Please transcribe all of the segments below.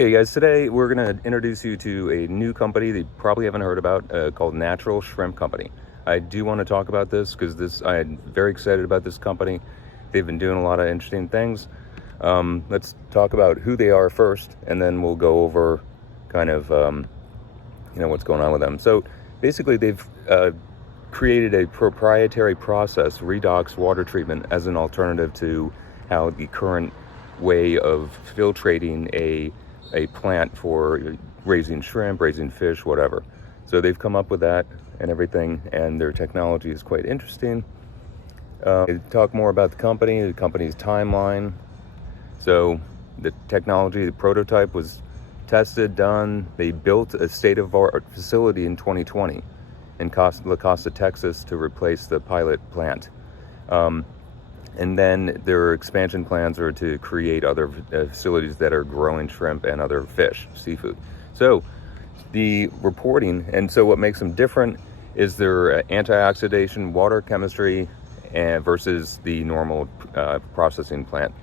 Okay, guys, today we're going to introduce you to a new company that you probably haven't heard about called Natural Shrimp Company. I do want to talk about this because I'm very excited about this company. They've been doing a lot of interesting things. Let's talk about who they are first, and then we'll go over kind of what's going on with them. So basically, they've created a proprietary process, redox water treatment, as an alternative to how the current way of filtrating a plant for raising shrimp, raising fish, whatever. So they've come up with that and everything, and their technology is quite interesting. They talk more about the company's timeline. So the technology, the prototype was tested, done. They built a state-of-the-art facility in 2020 in La Costa, Texas, to replace the pilot plant. And then their expansion plans are to create other facilities that are growing shrimp and other fish, seafood. So the reporting, and so what makes them different is their antioxidation water chemistry versus the normal processing plant,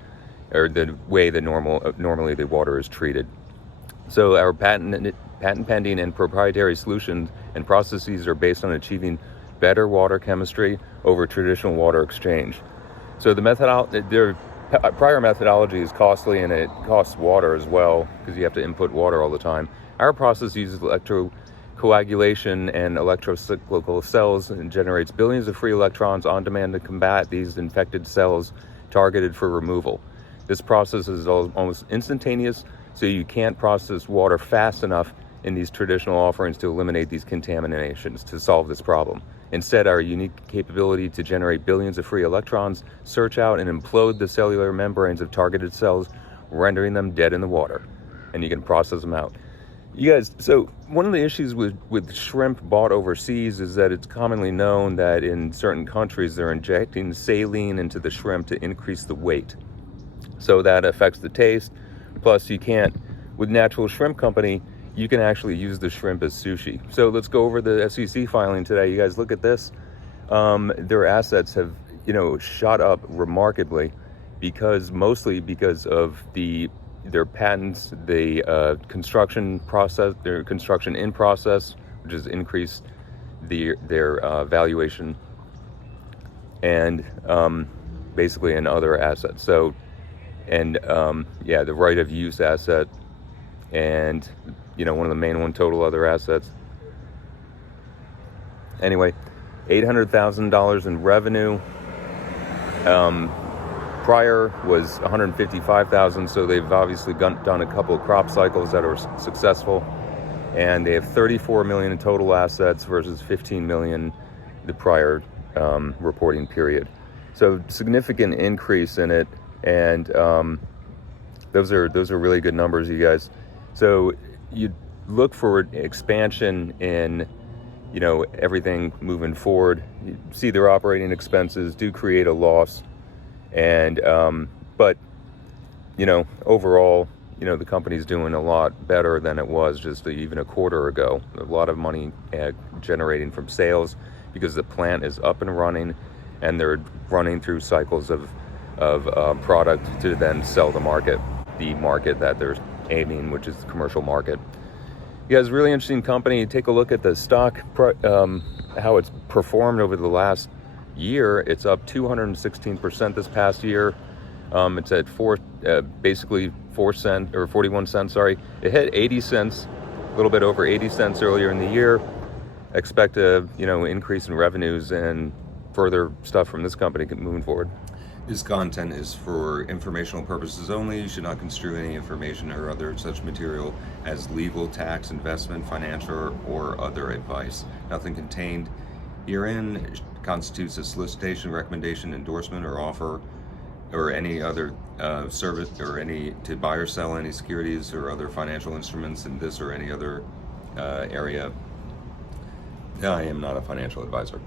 or the way that normally the water is treated. So our patent pending and proprietary solutions and processes are based on achieving better water chemistry over traditional water exchange. So their prior methodology is costly, and it costs water as well because you have to input water all the time. Our process uses electrocoagulation and electrocyclical cells and generates billions of free electrons on demand to combat these infected cells targeted for removal. This process is almost instantaneous, so you can't process water fast enough in these traditional offerings to eliminate these contaminations to solve this problem. Instead, our unique capability to generate billions of free electrons search out and implode the cellular membranes of targeted cells, rendering them dead in the water, and you can process them out. You guys, so one of the issues with shrimp bought overseas is that it's commonly known that in certain countries they're injecting saline into the shrimp to increase the weight. So that affects the taste. Plus, you can't, with Natural Shrimp Company, you can actually use the shrimp as sushi. So let's go over the SEC filing today. You guys look at this. Their assets have, shot up remarkably mostly because of their patents, the construction process, their construction in process, which has increased their valuation, and basically in other assets. So, and the right of use asset, and one of the main total other assets. Anyway, $800,000 in revenue. Prior was $155,000, so they've obviously done a couple of crop cycles that are successful, and they have $34 million in total assets versus $15 million the prior reporting period. So significant increase in it, and those are really good numbers, you guys. So you look for expansion in, everything moving forward. You see their operating expenses do create a loss, and but overall, the company's doing a lot better than it was just even a quarter ago. A lot of money generating from sales because the plant is up and running, and they're running through cycles of product to then sell the market that they're aiming, which is the commercial market. You guys, really interesting company. Take a look at the stock, how it's performed over the last year. It's up 216% this past year. It's at basically 4 cents or 41 cents. Sorry, it hit 80 cents, a little bit over 80 cents earlier in the year. Expect a increase in revenues and further stuff from this company moving forward. This content is for informational purposes only. You should not construe any information or other such material as legal, tax, investment, financial, or other advice. Nothing contained herein constitutes a solicitation, recommendation, endorsement, or offer, or any other service, or to buy or sell any securities or other financial instruments in this or any other area. I am not a financial advisor.